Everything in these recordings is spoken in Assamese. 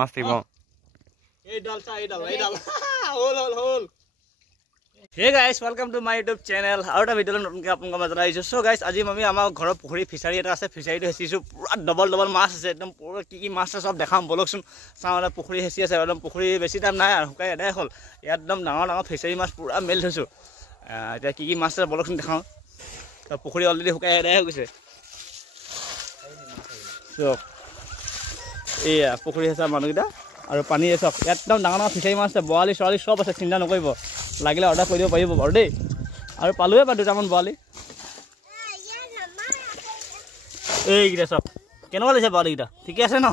মাছ দিব Hey guys, welcome to my YouTube channel. Out of video নতুনকৈ আপোনালোকৰ মাজত আহিছোঁ। So guys, আজি আমি আমাৰ ঘৰৰ পুখুৰী ফিচাৰী এটা আছে, ফিচাৰীটো হেচিছোঁ। পুৰা ডবল মাছ আছে, একদম পুৰা কি মাছ আছে সব দেখাম বলকচোন। চাওঁ পুখুৰী হেচি আছে, একদম পুখুৰী বেছি টাইম নাই আৰু শুকাই এদাই হ'ল। ইয়াত একদম ডাঙৰ ফিচাৰী মাছ পুৰা মেলি থৈছোঁ। এতিয়া কি মাছ আছে বলকচোন দেখাওঁ। পুখুৰী অলৰেডি শুকাই এদাই হৈ গৈছে। So এয়া পুখুৰী হেচা মানুহকেইটা আৰু পানী চাওক, একদম ডাঙৰ ফিচাৰী মাছ আছে, বৰালি চৰালি সব আছে, চিন্তা নকৰিব। লাগিলে অৰ্ডাৰ কৰি দিব পাৰিব বাৰু দেই। আৰু পালোৱে বা দুটামান বৰালি। এইকেইটা চব কেনেকুৱা লাগিছে বৰালিকেইটা? ঠিকে আছে ন?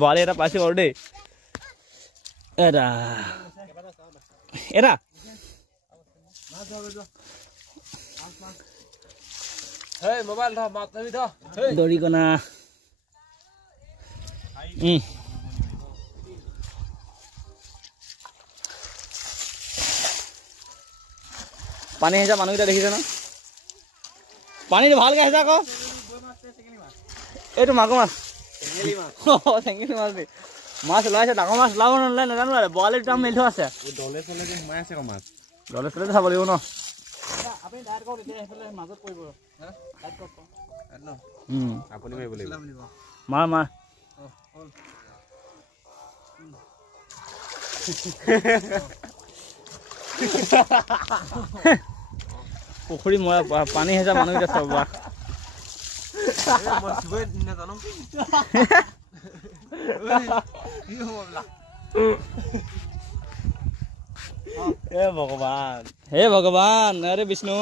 বৰালি এটা পাইছোঁ বাৰু দেই। এটা এটা দৰিকণা পানী আহিছে মানুহকেইটা দেখিছে ন? পানীটো ভালকৈ আহিছে আকৌ। এইটো মাগুৰ মাছ, চেঙেলী মাছ দেই। মাছ ওলাইছে, ডাঙৰ মাছ ওলাব নোলাই নাজানো আৰু। বৰালি দুটা মেলি থোৱা আছে। দলে চলে চাব লাগিব ন? মাৰ মাৰ পুখুৰী মৰা পানী হেঁচা মানুহকেইটা চব হে ভগৱান আৰে বিষ্ণু,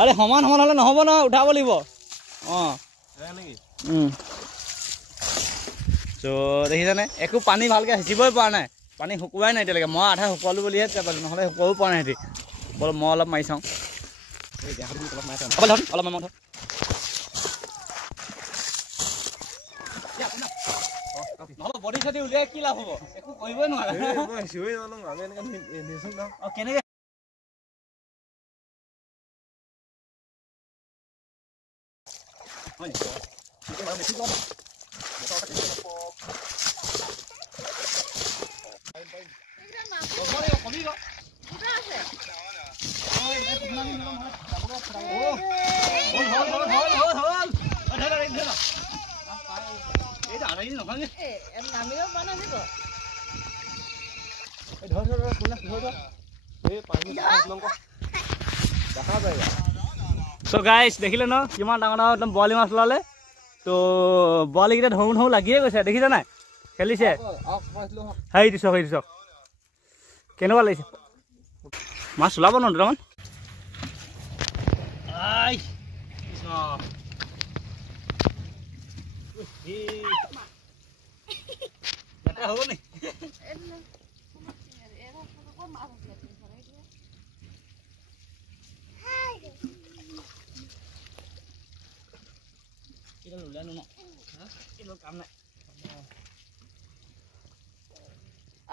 আৰে সমান হলে নহ'ব নহয়, উঠাব লাগিব। ত' দেখিছানে একো পানী ভালকৈ হেঁচিবই পৰা নাই, পানী শুকুৱাই নাই এতিয়ালৈকে। মই আধা শুকুৱালোঁ বুলিহে পালোঁ, নহ'লে শুকুৱাবও পৰা নাই সিহঁতি। বল মই অলপ মাৰি চাওঁ, অলপ মাৰি নহ'ব বডি চডি উলিয়াই কি লাভ হ'ব, একো কৰিবই নোৱাৰে। কেনেকৈ So guys, দেখিলে ন কিমান ডাঙৰ একদম বৰালি মাছ ওলালে। তো বৰালিকেইটা ধৰো লাগিয়ে গৈছে, দেখিছে নাই? খেলিছে হেৰি দিছক কেনেকুৱা লাগিছে? মাছ ওলাব ন দুটামান? হ'ব নি?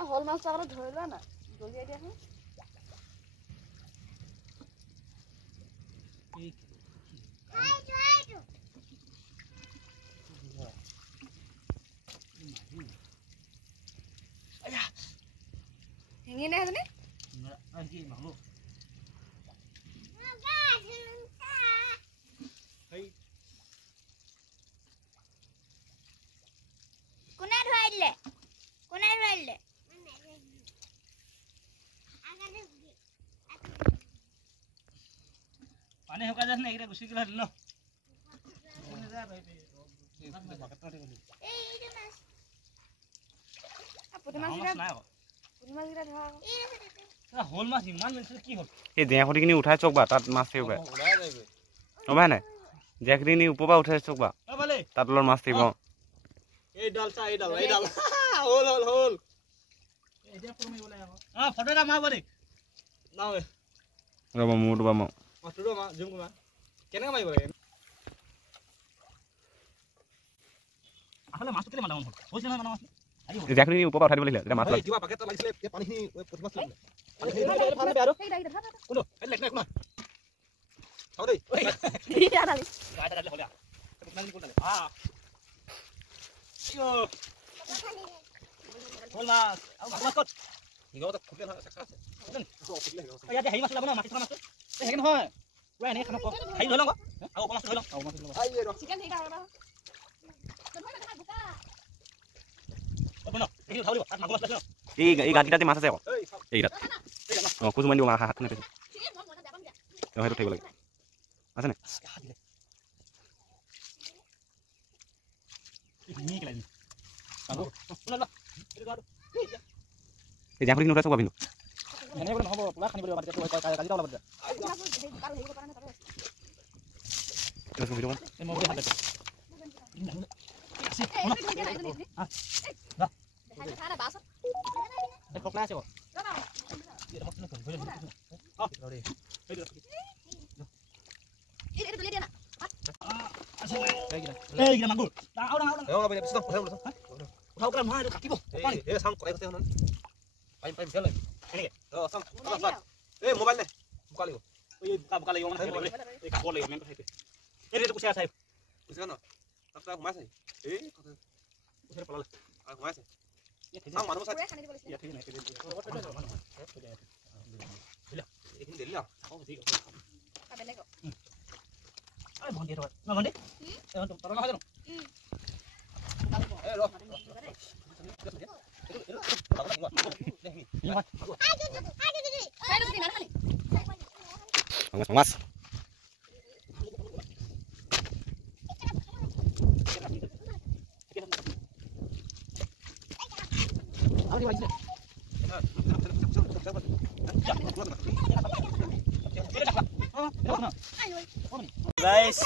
হল মাছটো আগতে ধৰি লোৱা না, দলিয়াই দিয়া হয়। হেঙি নাই জানে কোনে ধৰিলে? পানী শুকাই যাচ্ছে না, এইকেইটা গুচি গ'লে ন? হল মাছ ইমান মেলিছিল কি হ'ল? এই জেঙখুটিখিনি উঠাই চক বা, তাত মাছ থাকিব পাৰে নাই? জেঙখুটিখিনি ওপৰৰ পৰা উঠাই চক বা, তাত তলৰ মাছ থাকিব। ৰ'ব মোৰটো বা কেনেকৈ মাৰিব লাগে? মাছটো কেলে ডাঙৰ হ'ল? হৈছে নহয় মাছ জেঙখুটিখিনি ওপৰৰ পৰা উঠাই দিব লাগিছিলে, তেতিয়া মাছ হ'ল মাছ আৰু মাছ ক'ত হিগত খুলে নহয় চাকা আছে ইয়াতে হেৰি মাছ ওলাব ন মাটি থকা মাছটো সেই নহয় পুৰা এনেকৈ খানা হেৰি ধৰি লওঁ আৰু অকণ মাছ ধৰি লওঁ আৰু মাছ ধৰি লওঁ চিকেন ঠিক আছে এই গাঁতকেইটাতে মাছ আছে আকৌ এইকেইটাত অঁ খোজ মাৰি দিব হাত নেপেছে সেইটো থাকিব লাগে আছেনে এই জাঁপুৰি নোলাই চব কিন্তু এনেকৈ নহ'ব পুৰা খানিব লাগিব মাটিটো কালিটা ওলাব পকলাই আছে মাগুৰ কাটিব মোবাইল নে বোকা লাগিব কাপোৰ লাগিব এইটো কুচিয়া চাই বুজিছা ন তাত সোমাইছে এই কুচিয়া পলালে সোমাইছে মানুহ চাই এইখিনি দিলি ভণ্টি ভণ্টি তলৰ নহয় জানো মাছ গাইছ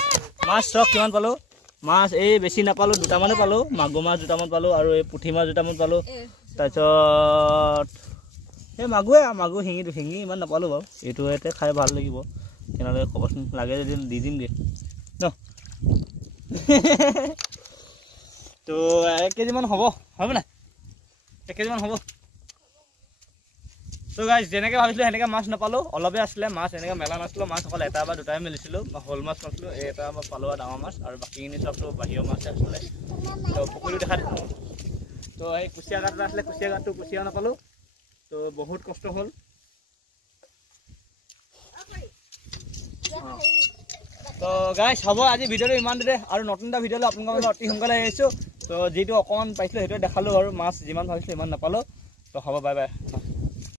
মাছ চক কিমান পালোঁ মাছ এই বেছি নাপালোঁ দুটামানে পালোঁ মাগুৰ মাছ দুটামান পালোঁ আৰু এই পুঠি মাছ দুটামান পালোঁ তাৰপিছত এই মাগুৰ শিঙি ইমান নাপালোঁ বাৰু এইটোতে খাই ভাল লাগিব তেনেহ'লে ক'বচোন লাগে যদি দি দিমগৈ ন তো 1 কেজিমান হ'ব নাই 1 কেজিমান হ'ব তো গাইজ যেনেকৈ ভাবিছিলোঁ সেনেকৈ মাছ নাপালোঁ অলপে আছিলে মাছ এনেকৈ মেলা নাছিলোঁ মাছ অকল এটা বা দুটাই মেলিছিলোঁ শ'ল মাছ পাইছিলোঁ এই এটা পালোঁ আৰু ডাঙৰ মাছ আৰু বাকীখিনি চবটো বাহিৰৰ মাছ আছিলে তো পুখুৰীটো দেখা দিছিলোঁ তো এই কুচিয়া গাঁত এটা আছিলে কুচিয়া গাঁতটো কুচিয়া নাপালোঁ তো বহুত কষ্ট হ'ল তো গাইজ হ'ব আজি ভিডিঅ'টো ইমান দিলে আৰু নতুন এটা ভিডিঅ'লৈ আপোনালোকৰ অতি সোনকালে আহিছোঁ তো যিটো অকণমান পাইছিলোঁ সেইটোৱে দেখালোঁ আৰু মাছ যিমান ভাবিছিলোঁ ইমান নাপালোঁ তো হ'ব বাই বাই